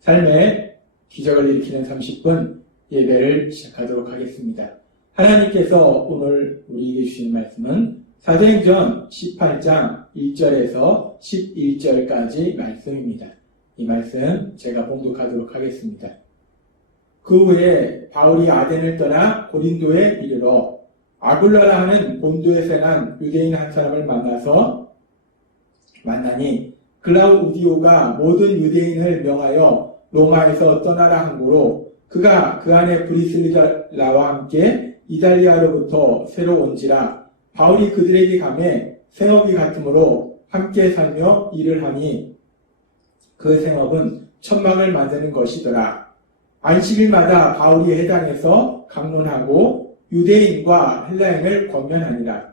삶의 기적을 일으키는 30분 예배를 시작하도록 하겠습니다. 하나님께서 오늘 우리에게 주신 말씀은 사도행전 18장 1절에서 11절까지 말씀입니다. 이 말씀 제가 봉독하도록 하겠습니다. 그 후에 바울이 아덴을 떠나 고린도에 이르러 아굴라라 하는 본도에서 난 유대인 한 사람을 만나니 글라우디오가 모든 유대인을 명하여 로마에서 떠나라 한 고로 그가 그 안에 브리슬라와 함께 이달리아로부터 새로 온지라 바울이 그들에게 가매 생업이 같으므로 함께 살며 일을 하니 그 생업은 천막을 만드는 것이더라. 안식일마다 바울이 회당에서 강론하고 유대인과 헬라인을 권면하니라.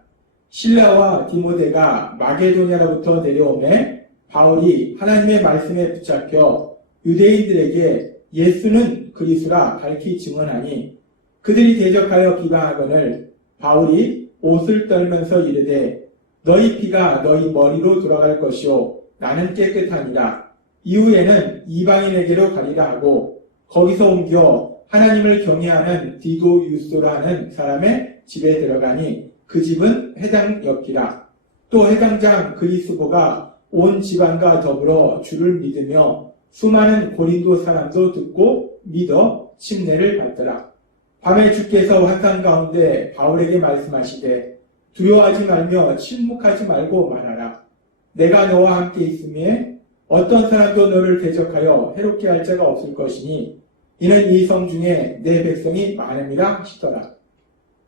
실라와 디모데가 마게도냐로부터 내려오매 바울이 하나님의 말씀에 붙잡혀 유대인들에게 예수는 그리스도라 밝히 증언하니 그들이 대적하여 비방하거늘 바울이 옷을 떨면서 이르되 너희 피가 너희 머리로 돌아갈 것이요 나는 깨끗하니라. 이후에는 이방인에게로 가리라 하고 거기서 옮겨 하나님을 경외하는 디도유스라 하는 사람의 집에 들어가니 그 집은 회당 옆이라. 또 회당장 그리스도가 온 집안과 더불어 주를 믿으며 수많은 고린도 사람도 듣고 믿어 침례를 받더라. 밤에 주께서 환상 가운데 바울에게 말씀하시되 두려워하지 말며 침묵하지 말고 말하라. 내가 너와 함께 있음에 어떤 사람도 너를 대적하여 해롭게 할 자가 없을 것이니 이는 이 성 중에 내 백성이 많음이라 하시더라.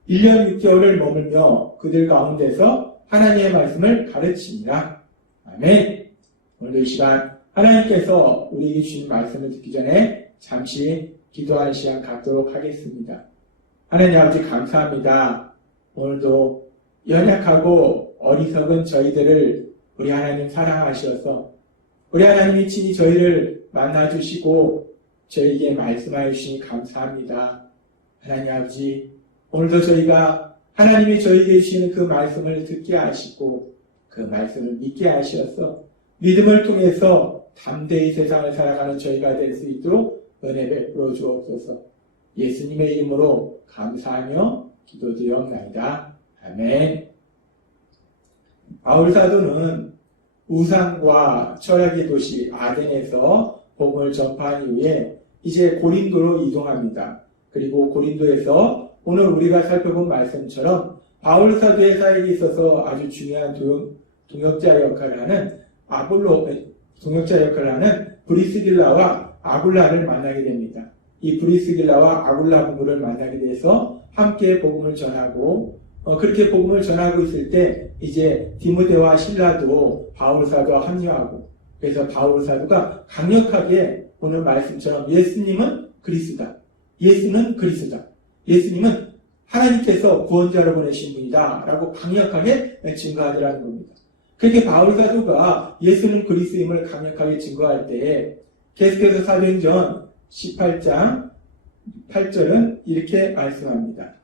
1년 6개월을 머물며 그들 가운데서 하나님의 말씀을 가르치니라. 아멘. 오늘도 이 시간 하나님께서 우리에게 주신 말씀을 듣기 전에 잠시 기도하는 시간 갖도록 하겠습니다. 하나님 아버지 감사합니다. 오늘도 연약하고 어리석은 저희들을 우리 하나님 사랑하셔서 우리 하나님이 친히 저희를 만나주시고 저희에게 말씀하여 주시니 감사합니다. 하나님 아버지 오늘도 저희가 하나님이 저희에게 주시는 그 말씀을 듣게 하시고 그 말씀을 믿게 하셔서 믿음을 통해서 담대히 세상을 살아가는 저희가 될 수 있도록 은혜 베풀어 주옵소서. 예수님의 이름으로 감사하며 기도드리옵나이다. 아멘. 바울 사도는 우상과 철학의 도시 아덴에서 복음을 전파한 이후에 이제 고린도로 이동합니다. 그리고 고린도에서 오늘 우리가 살펴본 말씀처럼 바울 사도의 사역에 있어서 아주 중요한 동역자 역할을 하는 동역자 역할을 하는 브리스길라와 아굴라를 만나게 됩니다. 이 브리스길라와 아굴라 부부를 만나게 돼서 함께 복음을 전하고 그렇게 복음을 전하고 있을 때 이제 디모데와 실라도 바울 사도와 합류하고 그래서 바울 사도가 강력하게 오늘 말씀처럼 예수님은 그리스도다. 예수는 그리스도다. 예수님은 하나님께서 구원자로 보내신 분이다 라고 강력하게 증거하더라는 겁니다. 그렇게 바울 사도가 예수는 그리스도임을 강력하게 증거할 때에 계속해서 사도행전 18장 8절은 이렇게 말씀합니다.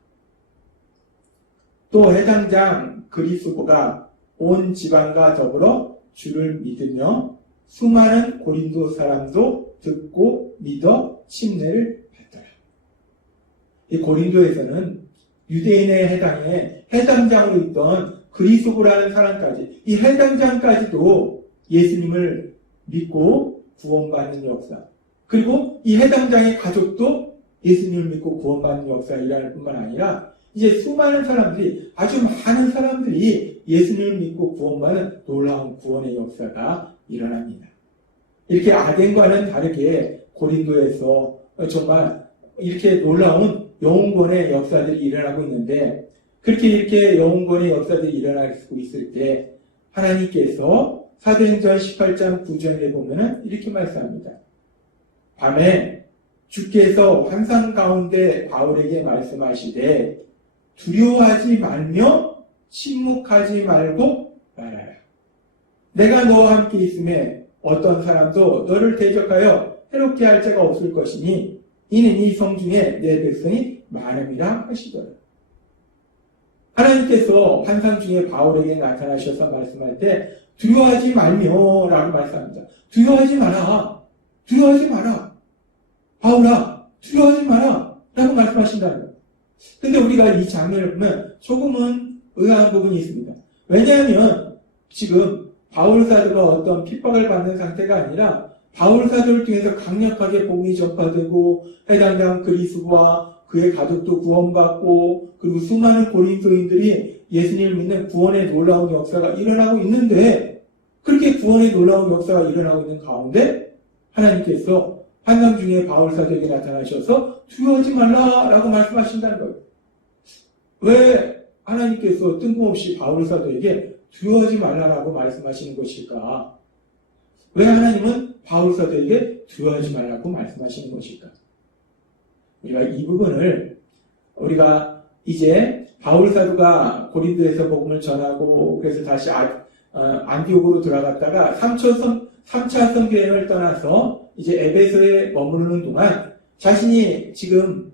또 회당장 그리스도가 온 지방과 더불어 주를 믿으며 수많은 고린도 사람도 듣고 믿어 침례를 받더라. 이 고린도에서는 유대인의 회당에 회당장으로 있던 그리스도라는 사람까지 이 회당장까지도 예수님을 믿고 구원받는 역사 그리고 이 회당장의 가족도 예수님을 믿고 구원받는 역사가 일어날 뿐만 아니라 이제 수많은 사람들이 아주 많은 사람들이 예수님을 믿고 구원받는 놀라운 구원의 역사가 일어납니다. 이렇게 아덴과는 다르게 고린도에서 정말 이렇게 놀라운 영웅권의 역사들이 일어나고 있는데 그렇게 이렇게 영웅권의 역사들이 일어나고 있을 때 하나님께서 사도행전 18장 9절에 보면은 이렇게 말씀합니다. 밤에 주께서 환상 가운데 바울에게 말씀하시되 두려워하지 말며 침묵하지 말고 말하라. 내가 너와 함께 있음에 어떤 사람도 너를 대적하여 해롭게 할 자가 없을 것이니 이는 이 성 중에 내 백성이 많음이라 하시더라. 하나님께서 환상 중에 바울에게 나타나셔서 말씀할 때 두려워하지 말며 라고 말씀합니다. 두려워하지 마라. 두려워하지 마라. 바울아, 두려워하지 마라. 라고 말씀하신다는 거예요. 근데 우리가 이 장면을 보면 조금은 의아한 부분이 있습니다. 왜냐하면 지금 바울 사도가 어떤 핍박을 받는 상태가 아니라 바울 사도를 통해서 강력하게 복음이 전파되고 해당 당 그리스도와 그의 가족도 구원받고 그리고 수많은 고린도인들이 예수님을 믿는 구원의 놀라운 역사가 일어나고 있는데 그렇게 구원의 놀라운 역사가 일어나고 있는 가운데 하나님께서 환상 중에 바울 사도에게 나타나셔서 두려워하지 말라라고 말씀하신다는 거예요. 왜 하나님께서 뜬금없이 바울 사도에게 두려워하지 말라라고 말씀하시는 것일까? 왜 하나님은 바울 사도에게 두려워하지 말라고 말씀하시는 것일까? 우리가 이 부분을 우리가 이제 바울 사도가 고린도에서 복음을 전하고 그래서 다시 안디옥으로 돌아갔다가 3차 선교여행을 떠나서 이제 에베소에 머무르는 동안 자신이 지금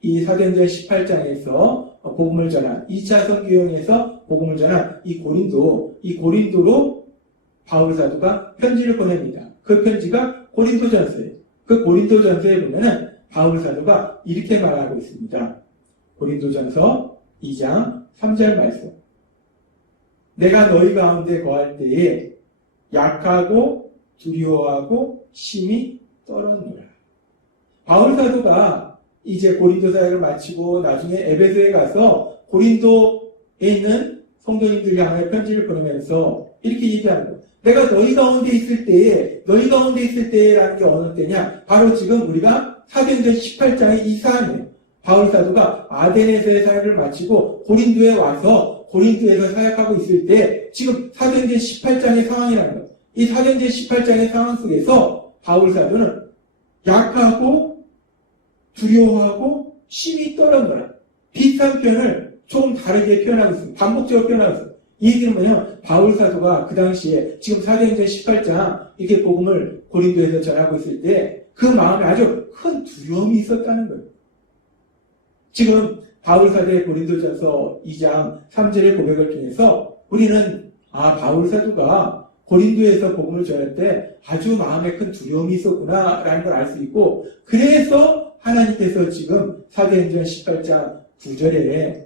이 사도행전 18장에서 복음을 전한 2차 선교여행에서 복음을 전한 이 고린도로 바울 사도가 편지를 보냅니다. 그 편지가 고린도전서예요. 그 고린도전서에 보면은 바울 사도가 이렇게 말하고 있습니다. 고린도전서 2장 3절 말씀. 내가 너희 가운데 거할 때에 약하고 두려워하고 심히 떨었노라. 바울 사도가 이제 고린도 사역을 마치고 나중에 에베소에 가서 고린도에 있는 성도님들 향해 편지를 보내면서 이렇게 얘기하는 거예요. 내가 너희 가운데 있을 때라는 게 어느 때냐? 바로 지금 우리가 사도행전 18장의 이 사안이에요. 바울 사도가 아데네서의 사역을 마치고 고린도에 와서 고린도에서 사역하고 있을 때 지금 사도행전 18장의 상황이라는 거예요. 이 사도행전 18장의 상황 속에서 바울 사도는 약하고 두려워하고 심히 떨은 거라. 비슷한 표현을 조금 다르게 표현하고 있습니다. 반복적으로 표현하고 있습니다. 이 얘기는 뭐냐면 바울 사도가 그 당시에 지금 사도행전 18장 이렇게 복음을 고린도에서 전하고 있을 때 그 마음에 아주 큰 두려움이 있었다는 거예요. 지금 바울 사도의 고린도전서 2장 3절의 고백을 통해서 우리는 바울 사도가 고린도에서 복음을 전할 때 아주 마음에 큰 두려움이 있었구나라는 걸 알 수 있고 그래서 하나님께서 지금 사도행전 18장 9절에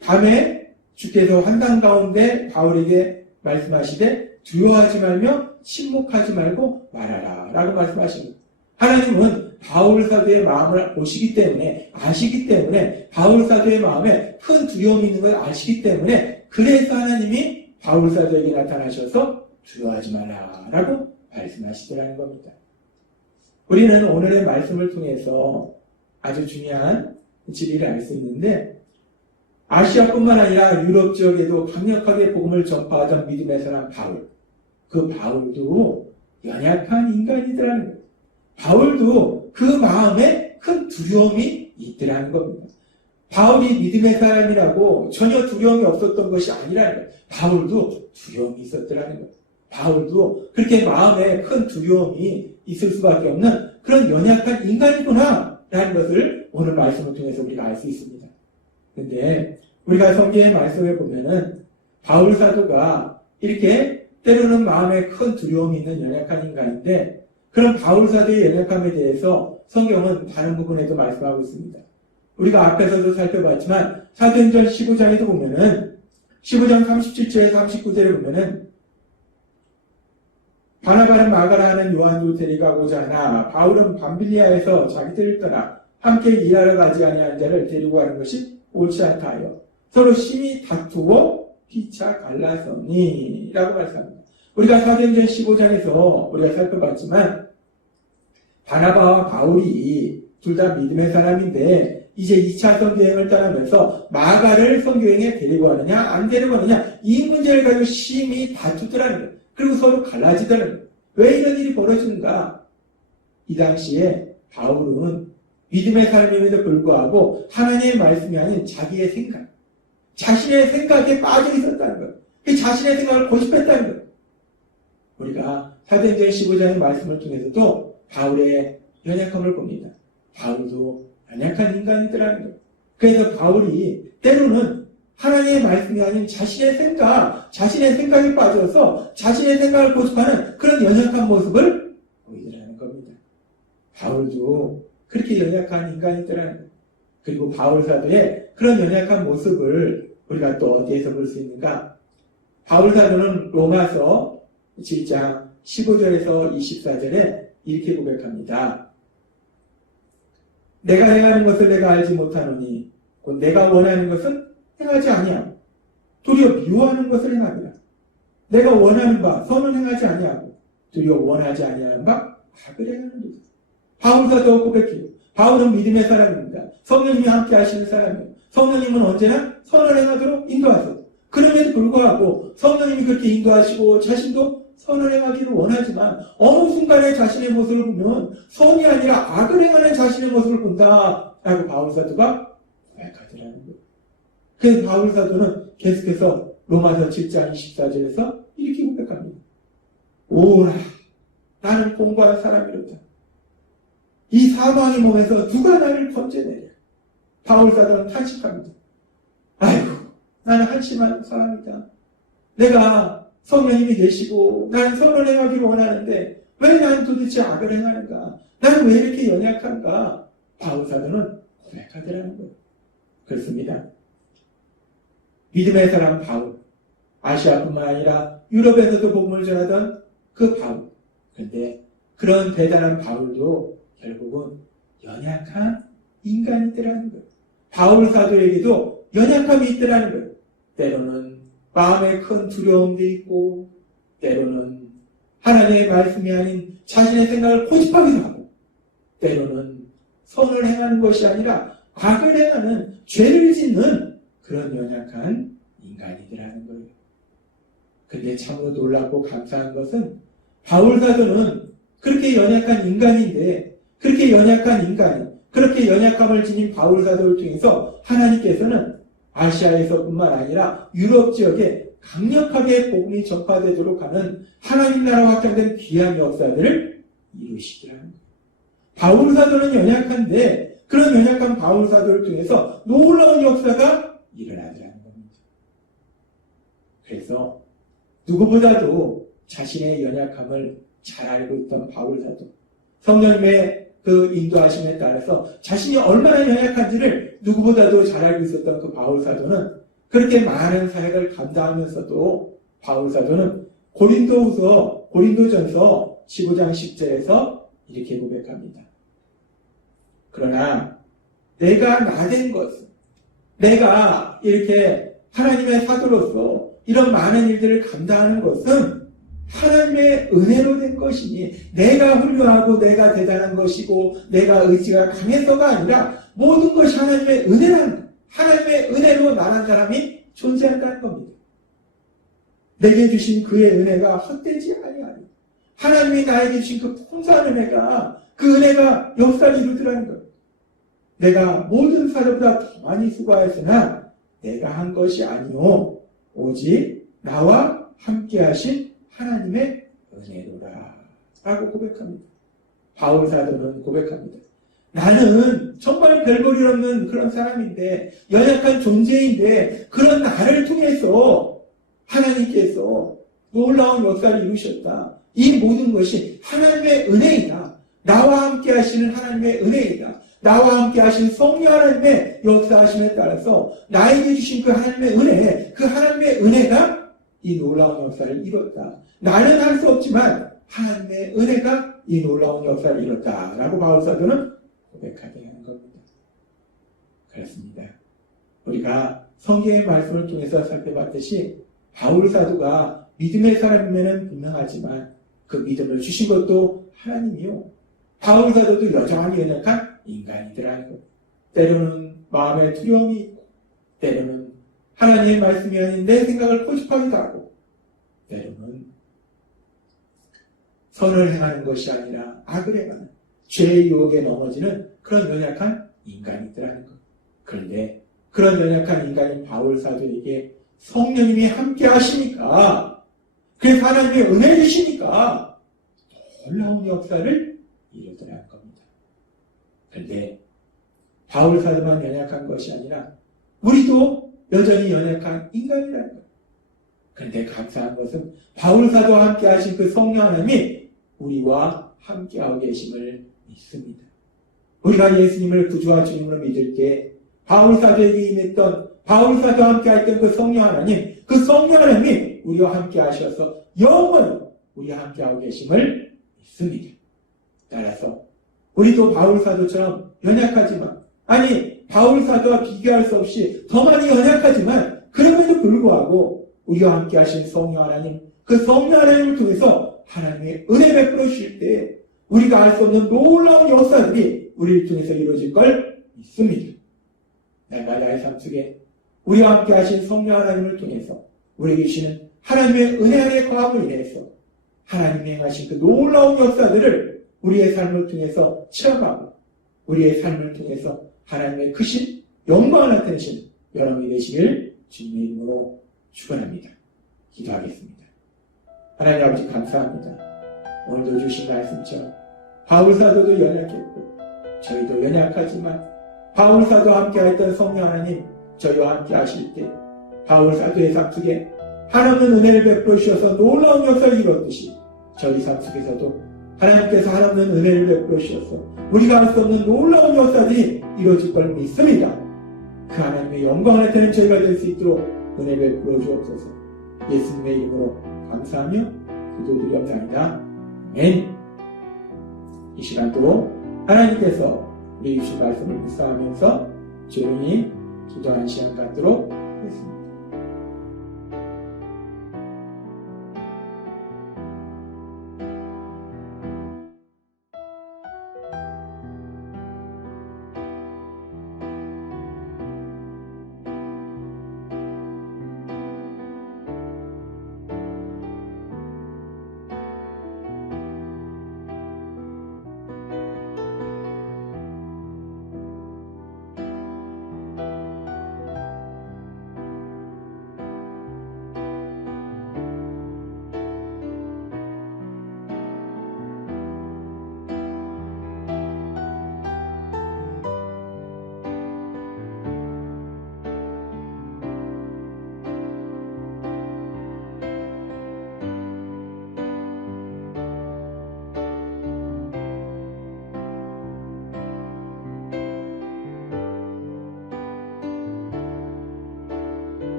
밤에 주께서 환상 가운데 바울에게 말씀하시되 두려워하지 말며 침묵하지 말고 말하라 라고 말씀하십니다. 하나님은 바울 사도의 마음을 보시기 때문에 아시기 때문에 바울 사도의 마음에 큰 두려움이 있는 걸 아시기 때문에 그래서 하나님이 바울 사도에게 나타나셔서 두려워하지 마라 라고 말씀하시더라는 겁니다. 우리는 오늘의 말씀을 통해서 아주 중요한 진리를 알 수 있는데 아시아뿐만 아니라 유럽 지역에도 강력하게 복음을 전파하던 믿음의 사람 바울. 그 바울도 연약한 인간이더라는 거예요. 바울도 그 마음에 큰 두려움이 있더라는 겁니다. 바울이 믿음의 사람이라고 전혀 두려움이 없었던 것이 아니라는 거예요. 바울도 두려움이 있었더라는 거예요. 바울도 그렇게 마음에 큰 두려움이 있을 수밖에 없는 그런 연약한 인간이구나 라는 것을 오늘 말씀을 통해서 우리가 알 수 있습니다. 그런데 우리가 성경의 말씀을 보면은 바울 사도가 이렇게 때로는 마음에 큰 두려움이 있는 연약한 인간인데 그런 바울 사도의 연약함에 대해서 성경은 다른 부분에도 말씀하고 있습니다. 우리가 앞에서도 살펴봤지만 사도행전 15장에도 보면은 15장 37절에 39절에 보면은 바나바는 마가라 하는 요한도 데려가고자 하나 바울은 밤빌리아에서 자기들을 떠나 함께 일하러 가지 아니한 자를 데리고 가는 것이 옳지 않다 하여 서로 심히 다투고 피차 갈라서니 라고 말씀합니다. 우리가 사도행전 15장에서 우리가 살펴봤지만 바나바와 바울이 둘 다 믿음의 사람인데 이제 2차 선교여행을 떠나면서 마가를 선교여행에 데리고 가느냐 안 데리고 가느냐 이 문제를 가지고 심히 다투더라는 거예요. 그리고 서로 갈라지더라는 거예요. 왜 이런 일이 벌어지는가? 이 당시에 바울은 믿음의 사람임에도 불구하고 하나님의 말씀이 아닌 자기의 생각, 자신의 생각에 빠져 있었다는 거예요. 그 자신의 생각을 고집했다는 거예요. 우리가 사도행전 15장의 말씀을 통해서도 바울의 연약함을 봅니다. 바울도 연약한 인간이더라는 거예요. 그래서 바울이 때로는 하나님의 말씀이 아닌 자신의 생각에 빠져서 자신의 생각을 고집하는 그런 연약한 모습을 보이더라는 겁니다. 바울도 그렇게 연약한 인간이더라는 거예요. 그리고 바울 사도의 그런 연약한 모습을 우리가 또 어디에서 볼 수 있는가? 바울 사도는 로마서 7장 15절에서 24절에 이렇게 고백합니다. 내가 행하는 것을 내가 알지 못하노니 곧 내가 원하는 것은 행하지 아니하고 도리어 미워하는 것을 행합니다. 내가 원하는 바 선은 행하지 아니하고 도리어 원하지 아니하는 바 악을 행하는 것. 바울 사도 고백해요. 바울은 믿음의 사람입니다. 성령님이 함께 하시는 사람이에요. 성령님은 언제나 선을 행하도록 인도하세요. 그럼에도 불구하고 성령님이 그렇게 인도하시고 자신도 선을 행하기를 원하지만 어느 순간에 자신의 모습을 보면 선이 아니라 악을 행하는 자신의 모습을 본다라고 바울 사도가 고백하더라는 거예요. 그래서 바울 사도는 계속해서 로마서 7장 24절에서 이렇게 고백합니다. 오라 나는 공부한 사람이로다. 이 사망의 몸에서 누가 나를 건져내랴. 바울 사도는 탄식합니다. 아이고 나는 한심한 사람이다. 내가 성령님이 계시고 나는 선을 행하기를 원하는데 왜 나는 도대체 악을 행하는가? 나는 왜 이렇게 연약한가? 바울 사도는 고백하더라는 거예요. 그렇습니다. 믿음의 사람 바울, 아시아뿐만 아니라 유럽에서도 복음을 전하던 그 바울. 그런데 그런 대단한 바울도 결국은 연약한 인간이더라는 거예요. 바울 사도에게도 연약함이 있더라는 거예요. 때로는 마음에 큰 두려움도 있고 때로는 하나님의 말씀이 아닌 자신의 생각을 고집하기도 하고 때로는 선을 행하는 것이 아니라 악을 행하는 죄를 짓는 그런 연약한 인간이더라는 거예요. 그런데 참으로 놀랍고 감사한 것은 바울 사도는 그렇게 연약한 인간인데 그렇게 연약한 인간, 그렇게 연약함을 지닌 바울 사도를 통해서 하나님께서는 아시아에서뿐만 아니라 유럽 지역에 강력하게 복음이 전파되도록 하는 하나님 나라 확장된 귀한 역사들을 이루시더라는 거예요. 바울 사도는 연약한데 그런 연약한 바울 사도를 통해서 놀라운 역사가 일어나더라는 겁니다. 그래서 누구보다도 자신의 연약함을 잘 알고 있던 바울 사도, 성령님의 그 인도하심에 따라서 자신이 얼마나 연약한지를 누구보다도 잘 알고 있었던 그 바울 사도는 그렇게 많은 사역을 감당하면서도 바울 사도는 고린도전서 15장 10절에서 이렇게 고백합니다. 그러나 내가 나된 것은, 내가 이렇게 하나님의 사도로서 이런 많은 일들을 감당하는 것은 하나님의 은혜로 된 것이니 내가 훌륭하고 내가 대단한 것이고 내가 의지가 강해서가 아니라 모든 것이 하나님의 은혜라는, 하나님의 은혜로 나란 사람이 존재한다는 겁니다. 내게 주신 그의 은혜가 헛되지 아니하니 하나님이 나에게 주신 그 풍성한 은혜가, 그 은혜가 역사를 이루더라는 거예요. 내가 모든 사람보다 더 많이 수고하였으나 내가 한 것이 아니오 오직 나와 함께 하신 하나님의 은혜로라 라고 고백합니다. 바울 사도는 고백합니다. 나는 정말 별볼일 없는 그런 사람인데, 연약한 존재인데 그런 나를 통해서 하나님께서 놀라운 역사를 이루셨다. 이 모든 것이 하나님의 은혜이다. 나와 함께 하시는 하나님의 은혜이다. 나와 함께 하신 성령 하나님의 역사하심에 따라서 나에게 주신 그 하나님의 은혜, 그 하나님의 은혜가 이 놀라운 역사를 이뤘다. 나는 할 수 없지만 하나님의 은혜가 이 놀라운 역사를 이뤘다라고 바울 사도는 고백하게 하는 겁니다. 그렇습니다. 우리가 성경의 말씀을 통해서 살펴봤듯이 바울 사도가 믿음의 사람이면 분명하지만 그 믿음을 주신 것도 하나님이요. 바울 사도도 여전히 연약한 인간이더라는 것. 때로는 마음에 두려움이 있고 때로는 하나님의 말씀이 아닌 내 생각을 고집하기도 하고 때로는 선을 행하는 것이 아니라 악을 행하는 죄의 유혹에 넘어지는 그런 연약한 인간이더라는 것. 그런데 그런 연약한 인간인 바울 사도에게 성령님이 함께 하시니까, 그래서 하나님의 은혜 주시니까 놀라운 역사를 이루더라 할 겁니다. 그런데 바울 사도만 연약한 것이 아니라 우리도 여전히 연약한 인간이라는 거예요. 그런데 감사한 것은 바울 사도와 함께 하신 그 성령 하나님이 우리와 함께하고 계심을 믿습니다. 우리가 예수님을 구주와 주님으로 믿을 때 바울 사도에게 임했던 바울 사도와 함께 했던 그 성령 하나님, 그 성령 하나님이 우리와 함께 하셔서 영원 우리와 함께하고 계심을 믿습니다. 따라서 우리도 바울 사도처럼 연약하지만, 아니 바울 사도와 비교할 수 없이 더 많이 연약하지만 그럼에도 불구하고 우리와 함께 하신 성령 하나님, 그 성령 하나님을 통해서 하나님의 은혜 베풀어 주실 때 우리가 알 수 없는 놀라운 역사들이 우리를 통해서 이루어질 걸 믿습니다. 날마다의 삶 속에 우리와 함께 하신 성령 하나님을 통해서 우리에게 주시는 하나님의 은혜 안에 거함을 인해서 하나님이 행하신 그 놀라운 역사들을 우리의 삶을 통해서 체험하고 우리의 삶을 통해서 하나님의 크신 영광을 나타내신 여러분이 되시길 주님의 이름으로 축원합니다. 기도하겠습니다. 하나님 아버지 감사합니다. 오늘도 주신 말씀처럼 바울 사도도 연약했고 저희도 연약하지만 바울 사도와 함께 했던 성령 하나님 저희와 함께 하실 때 바울 사도의 삶 속에 하나님은 은혜를 베풀어 주셔서 놀라운 역사를 이뤘듯이 저희 삶 속에서도 하나님께서 하나님은 은혜를 베풀어 주셔서 우리가 할 수 없는 놀라운 역사들이 이루어질 걸 믿습니다. 그 하나님의 영광을 나타내는 저희가 될 수 있도록 은혜 베풀어 주옵소서. 예수님의 이름으로 감사하며 기도드리옵나이다. 아멘. 이 시간도 하나님께서 우리 주신 말씀을 묵상하면서 조용히 기도하는 시간 갖도록 하겠습니다.